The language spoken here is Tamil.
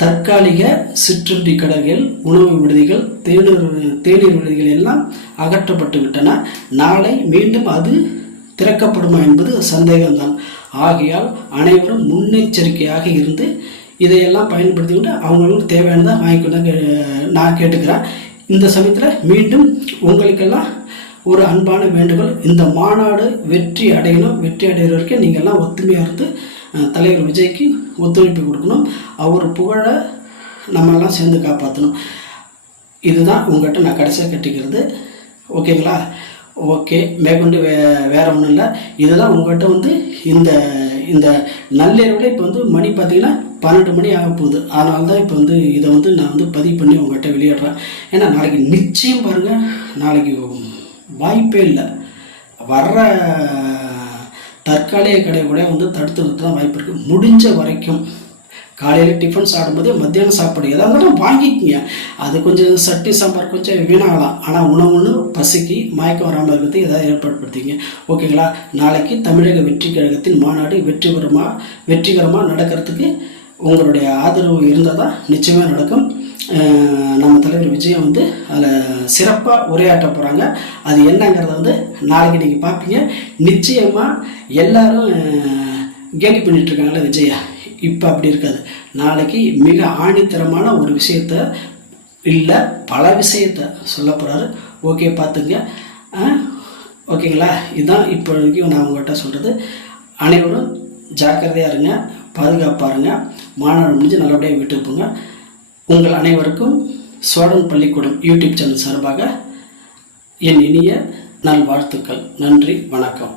தற்காலிக சிற்றுண்டி கடைகள் உணவு விடுதிகள் தேநீர் தேநீர் விடுதிகள் எல்லாம் அகற்றப்பட்டு விட்டன. நாளை மீண்டும் அது திறக்கப்படுமா என்பது சந்தேகம்தான். ஆகையால் அனைவரும் முன்னெச்சரிக்கையாக இருந்து இதையெல்லாம் பயன்படுத்திக்கிட்டு அவங்களுக்கு தேவையானதை வாங்கிக்கொண்டு நான் கேட்டுக்கிறேன். இந்த சமயத்தில் மீண்டும் உங்களுக்கெல்லாம் ஒரு அன்பான வேண்டுகோள். இந்த மாநாடு வெற்றி அடையணும். வெற்றி அடைகிற வரைக்கும் நீங்கள்லாம் ஒத்துமையாக இருந்து தலைவர் விஜய்க்கு ஒத்துழைப்பு கொடுக்கணும். அவர் புகழை நம்மெல்லாம் சேர்ந்து காப்பாற்றணும் இதுதான் உங்கள்கிட்ட நான் கடைசியாக கட்டிக்கிறது. ஓகேங்களா? ஓகே மேற்கொண்டு வே வேறு ஒன்றும் இல்லை. இதுதான் உங்கள்கிட்ட வந்து இந்த இந்த நள்ளிரவில் இப்போ வந்து மணி பார்த்தீங்கன்னா பன்னெண்டு மணி ஆக போகுது. அதனால தான் இப்போ வந்து இதை வந்து நான் வந்து பதிவு பண்ணி உங்கள்கிட்ட வெளியிடுறேன். ஏன்னா நாளைக்கு நிச்சயம் பாருங்கள் நாளைக்கு வாய்ப்பே இல்லை. வர்ற தற்காலிக கடை கூட வந்து தடுத்து நிறுத்த தான் வாய்ப்பு இருக்குது முடிஞ்ச வரைக்கும் காலையில் டிஃபன் சாப்பிடும்போது மத்தியானம் சாப்பாடு எதாக இருந்தாலும் வாங்கிக்கோங்க. அது கொஞ்சம் சட்டி சாம்பார் கொஞ்சம் வீணாகலாம். ஆனால் உணவுன்னு பசிக்கு மயக்கம் வராமல் இருக்கிறதுக்கு எதாவது ஏற்பாடுபடுத்திங்க ஓகேங்களா? நாளைக்கு தமிழக வெற்றி கழகத்தின் மாநாடு வெற்றிகரமாக வெற்றிகரமாக நடக்கிறதுக்கு உங்களுடைய ஆதரவு இருந்தால் தான் நிச்சயமாக நடக்கும். நம்ம தலைவர் விஜயம் வந்து அதில் சிறப்பாக உரையாற்ற போகிறாங்க அது என்னங்கிறத வந்து நாளைக்கு நீங்கள் பார்ப்பீங்க. நிச்சயமாக எல்லாரும் கேலி பண்ணிட்டு விஜயா? இப்போ அப்படி இருக்காது. நாளைக்கு மிக ஆணித்தரமான ஒரு விஷயத்த இல்லை பல விஷயத்த சொல்ல போகிறாரு ஓகே பார்த்துங்க. ஓகேங்களா? இதுதான் இப்போ வரைக்கும் நான் உங்கள்கிட்ட சொல்கிறது அனைவரும் ஜாக்கிரதையாக இருங்க பாதுகாப்பாக இருங்க. மாநாடு முடிஞ்சு நல்லபடியாக வீட்டுக்கு போங்க. உங்கள் அனைவருக்கும் சோழன் பள்ளிக்கூடம் யூடியூப் சேனல் சார்பாக என் இனிய நல்வாழ்த்துக்கள். நன்றி வணக்கம்.